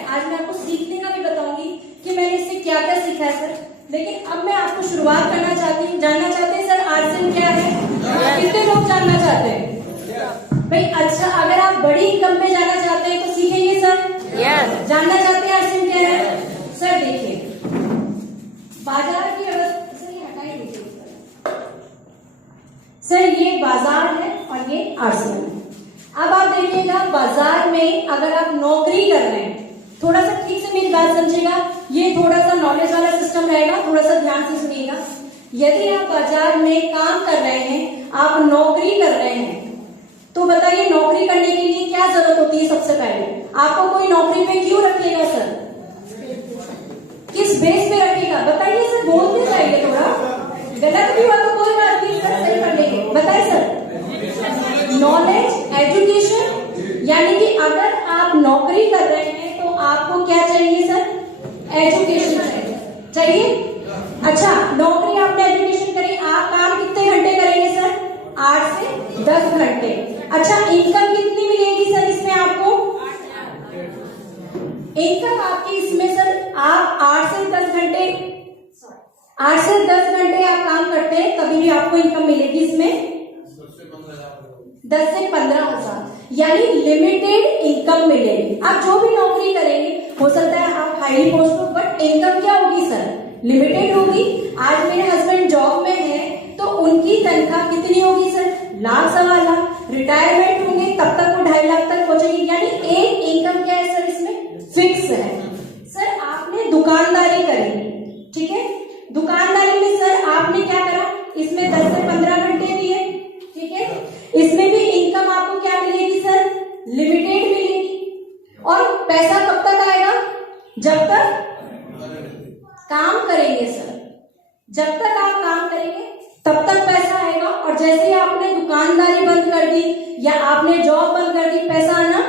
है, आज मैं आपको सीखने का भी बताऊंगी कि मैंने इससे क्या क्या सीखा है सर। लेकिन अब मैं आपको शुरुआत करना चाहती हूँ। जानना चाहते हैं सर आरसीएम क्या है? कितने लोग जानना चाहते हैं भाई? अच्छा, अगर आप बड़ी इनकम पे जाना चाहते हैं तो सीखेंगे सर? जानना चाहते हैं आरसीएम क्या है? सर देखिए, बाजार की अवस्था, सर ये हटाई दीजिए सर, ये बाजार है और ये आरसीएम है। अब आप देखिएगा, बाजार में अगर आप नौकरी कर रहे हैं, थोड़ा सा ठीक से मेरी बात समझिएगा, ये थोड़ा सा नॉलेज वाला सिस्टम रहेगा, थोड़ा सा ध्यान से सुनिएगा। यदि आप बाजार में काम कर रहे हैं, आप नौकरी कर रहे हैं, तो बताइए नौकरी करने के लिए क्या जरूरत होती है? सबसे पहले आपको कोई नौकरी पे क्यों रखेगा सर? किस बेस पे रखेगा बताइए सर, बोलते जाइए, थोड़ा गलत भी हुआ तो कोई बात नहीं सर, सही कर लेंगे। बताइए सर, नॉलेज, एजुकेशन, यानी कि अगर आप नौकरी कर रहे हैं तो आपको क्या चाहिए सर? एजुकेशन चाहिए। अच्छा, नौकरी आपने एजुकेशन करी, आप काम कितने घंटे करेंगे सर? 8 से 10 घंटे। अच्छा, इनकम कितनी मिलेगी सर इसमें आपको? इनकम आपकी इसमें सर, आप 8 से 10 घंटे आप काम करते हैं, तभी भी आपको इनकम मिलेगी इसमें 10 से 15,000, यानी लिमिटेड इनकम मिलेगी। आप जो भी नौकरी करेंगे, हो सकता है आप हाईली पोस्ट हो, बट इनकम क्या होगी सर? लिमिटेड होगी। आज मेरे हस्बैंड जॉब में है तो उनकी तनख्वाह कितनी होगी सर? लाख, सवा लाख। रिटायरमेंट होंगे तब तक वो 2.5 लाख तक पहुंचेगी, यानी एक इनकम क्या है सर इसमें? फिक्स है। सर आपने दुकानदारी करी, ठीक है, दुकानदारी में सर आपने क्या करा? इसमें 10 से 15 घंटे दिए, ठीक है, इसमें भी इनकम आपको क्या मिलेगी सर? लिमिटेड मिलेगी। और पैसा कब तक आएगा? जब तक काम करेंगे सर, जब तक आप काम करेंगे तब तक पैसा आएगा। और जैसे ही आपने दुकानदारी बंद कर दी या आपने जॉब बंद कर दी, पैसा आना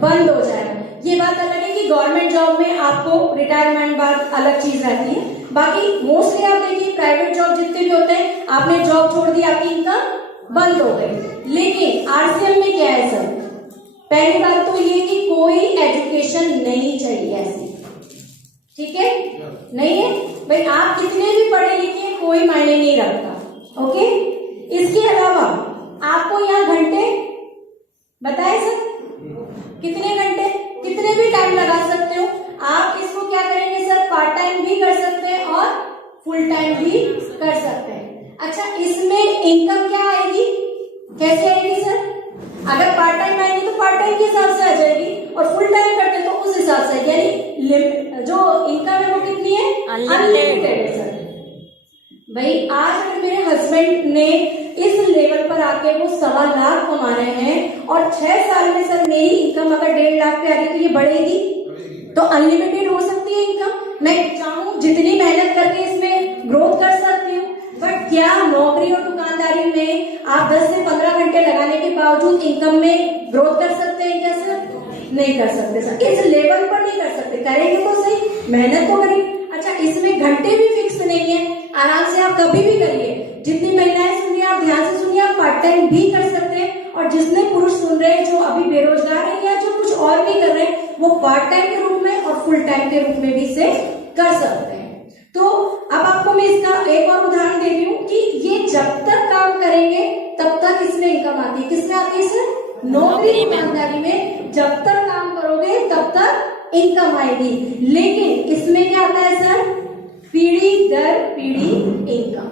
बंद हो जाएगा। ये बात अलग है कि गवर्नमेंट जॉब में आपको रिटायरमेंट बाद अलग चीज रहती है, बाकी मोस्टली आप देखिए प्राइवेट जॉब जितने भी होते हैं, आपने जॉब छोड़ दी, आपकी इनकम बंद हो गई। लेकिन आरसीएम में क्या है सर? पहली बात तो ये कि कोई एजुकेशन नहीं चाहिए ऐसी, ठीक है, नहीं है भाई, आप कितने भी पढ़े लिखे कोई मायने नहीं रखता, ओके। इसके अलावा आपको यहाँ घंटे बताए सर, कितने घंटे, कितने भी टाइम लगा सकते हो आप। इसको क्या करेंगे सर? पार्ट टाइम भी कर सकते हैं और फुल टाइम भी कर सकते हैं। अच्छा, इसमें इनकम क्या आएगी, कैसे आएगी सर? अगर पार्ट टाइम आएगी तो पार्ट टाइम के हिसाब से आ जाएगी, और फुल टाइम करते तो उस हिसाब से, यानी जो इनकम है वो कितनी है? अनलिमिटेड है सर। भाई आज अगर मेरे हस्बैंड ने इस लेवल पर आके वो 1.25 लाख कमा रहे हैं, और 6 साल में सर मेरी इनकम अगर 1.5 लाख पे आ गई तो ये बढ़ेगी, तो अनलिमिटेड हो सकती है इनकम। मैं चाहूँ जितनी मेहनत करके इसमें ग्रोथ कर सकती हूँ, बट क्या नौकरी और दुकानदारी में आप 10 से 15 घंटे लगाने के बावजूद इनकम में ग्रोथ कर सकते हैं क्या सर? नहीं कर सकते सर, इस लेवल पर नहीं कर सकते। करेंगे तो सही, मेहनत तो करेंगे। अच्छा, इसमें घंटे भी फिक्स नहीं है, आराम से आप कभी भी करिए। जितनी महिलाएं सुनिए, आप ध्यान से सुनिए, आप पार्ट टाइम भी कर सकते हैं, और जितने पुरुष सुन रहे हैं जो अभी बेरोजगार हैं या जो कुछ और भी कर रहे हैं, वो पार्ट टाइम के रूप में और फुल टाइम के रूप में भी इसे कर सकते हैं। तो अब आपको मैं इसका एक और उदाहरण दे रही हूँ कि ये जब तक काम करेंगे तब तक इसमें इनकम आती है। किसमें आती है सर? नौकरी दुकानदारी में जब तक काम करोगे तब तक इनकम आएगी। लेकिन इसमें क्या आता है सर? पीढ़ी दर पीढ़ी इनकम।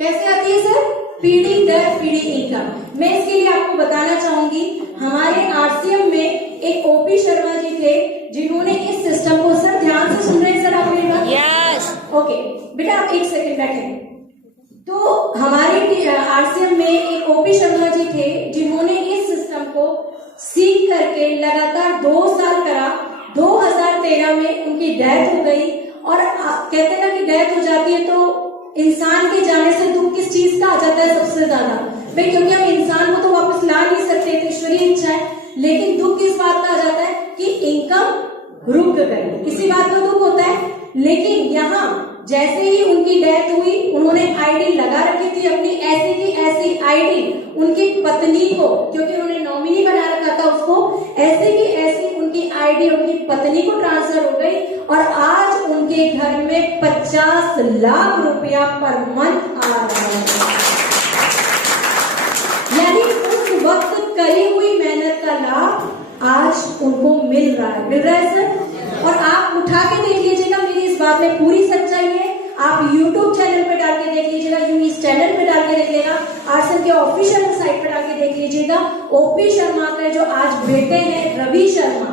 कैसे आती है सर? पीढ़ी दर पीढ़ी इनकम। मैं इसके लिए आपको बताना चाहूंगी, हमारे आरसीएम में एक ओपी शर्मा जी थे जिन्होंने इस सिस्टम को, सर ध्यान से सुन रहे हैं सर आप मेरा? यस, ओके बेटा आप एक सेकंड बैठे। तो हमारे आरसीएम में एक ओपी शर्मा जी थे जिन्होंने इस सिस्टम को सीख करके लगातार 2 साल करा। 2013 में उनकी डेथ हो गई, और कहते हैं ना कि डेथ हो जाती है तो इंसान के जाने से दुख किस चीज का आ जाता है सबसे ज्यादा भाई, क्योंकि हम इंसान को तो वापस ला नहीं सकते थे, ईश्वरीय इच्छा है, लेकिन दुख किस बात का आ जाता है कि इनकम रुक गई, इसी बात का दुख होता है। लेकिन यहाँ जैसे ही उनकी डेथ हुई, उन्होंने आईडी लगा रखी थी अपनी, ऐसी की ऐसी आईडी उनकी पत्नी को, क्योंकि उन्होंने नॉमिनी बना रखा था उसको, ऐसे की ऐसी उनकी पत्नी को ट्रांसफर हो गई और आज उनके घर में 50 लाख रुपया पर मंथ आ रहा है। यानी उस वक्त करी हुई मेहनत का लाभ आज उनको मिल रहा है सर। और आप उठा के देख लीजिएगा, मेरी इस बात में पूरी सच्चाई है। आप YouTube चैनल पे डाल के देख लीजिएगा, इस चैनल पे डाल के देख लेगा, आरसीएम के ऑफिशियल साइट पे डाल के देख लीजिएगा। ओपी शर्मा के जो आज बेटे हैं रवि शर्मा,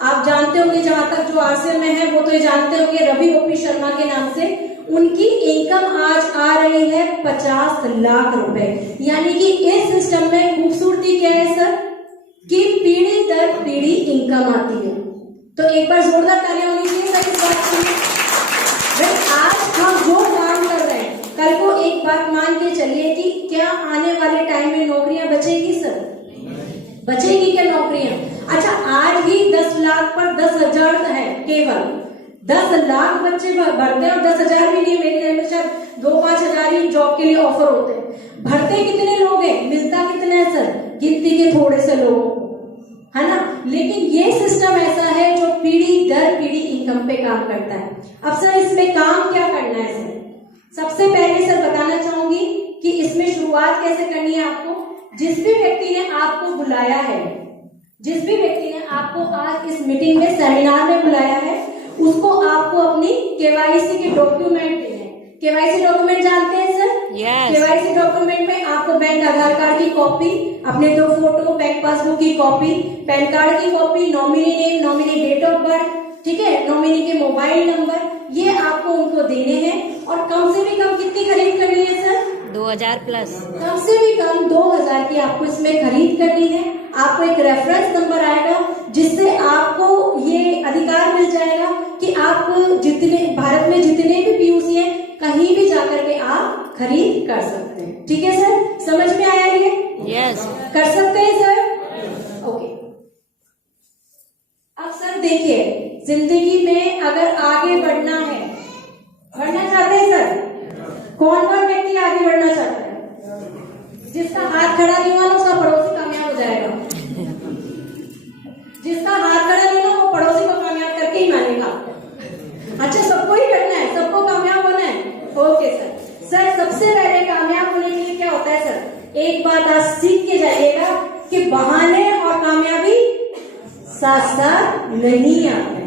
आप जानते होंगे, जहां तक जो आरसीएम में है वो तो ये जानते होंगे रवि ओपी शर्मा के नाम से, उनकी इनकम आज आ रही है 50 लाख रुपए। यानी कि इस सिस्टम में खूबसूरती क्या है सर, कि पीढ़ी दर पीढ़ी इनकम आती है। तो एक बार जोरदार तालियां होनी चाहिए सर इस बात के लिए। आज हम जो काम कर रहे हैं, कल को एक बात मान के चलिए कि क्या आने वाले टाइम में नौकरियां बचेगी सर? बचेगी क्या नौकरियां? अच्छा, आज ही 10 लाख पर 10,000 है, केवल 10 लाख बच्चे भरते हैं और 10,000 भी नहीं, मेरे ख्याल में शायद 2-5 हजार ही जॉब के लिए ऑफर होते हैं। भरते कितने लोग हैं, मिलता कितना है सर? गिनती के थोड़े से लोगों को, है ना। लेकिन ये सिस्टम ऐसा है जो पीढ़ी दर पीढ़ी इनकम पे काम करता है। अब सर इसमें काम क्या करना है सर? सबसे पहले सर बताना चाहूंगी कि इसमें शुरुआत कैसे करनी है आपको। जिस भी व्यक्ति ने आपको बुलाया है, जिस भी व्यक्ति ने आपको आज इस मीटिंग में सेमिनार में बुलाया है, उसको आपको अपनी केवाईसी के डॉक्यूमेंट देने हैं। केवाईसी डॉक्यूमेंट जानते हैं सर? Yes. केवाईसी डॉक्यूमेंट में आपको बैंक आधार कार्ड की कॉपी, अपने 2 फोटो, बैंक पासबुक की कॉपी, पैन कार्ड की copy, nominee name, nominee date of birth, ठीक है, नॉमिनी के मोबाइल नंबर, ये आपको उनको देने हैं। और कम से भी कम कितनी खरीद करनी है सर? 2000 प्लस। कम से भी कम 2000 की आपको इसमें खरीद करनी है। आपको एक रेफरेंस नंबर आएगा जिससे आपको ये अधिकार मिल जाएगा कि आप जितने भारत में जितने भी पीयूसी हैं, कहीं भी जाकर के आप खरीद कर सकते हैं। ठीक है सर, समझ में आया ये? यस। कर सकते हैं सर? ओके। अब सर देखिए, जिंदगी में अगर आगे बढ़ना है, बढ़ना चाहते हैं सर? कौन कौन व्यक्ति आगे बढ़ना चाहता है? जिसका हाथ खड़ा नहीं हुआ ना, उसका पड़ोसी कामयाब हो जाएगा। जिसका हाथ खड़ा नहीं हुआ वो पड़ोसी को कामयाब करके ही मानेगा। अच्छा, सबको ही करना है, सबको कामयाब होना है। Okay sir. सर सबसे पहले कामयाब होने के लिए क्या होता है सर? एक बात आज सीख के जाइएगा कि बहाने और कामयाबी साथ साथ नहीं आते।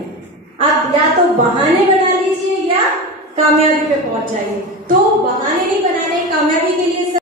आप या तो बहाने बना लीजिए या कामयाबी पे पहुंच जाइए। तो बहाने नहीं बनाने, कामयाबी के लिए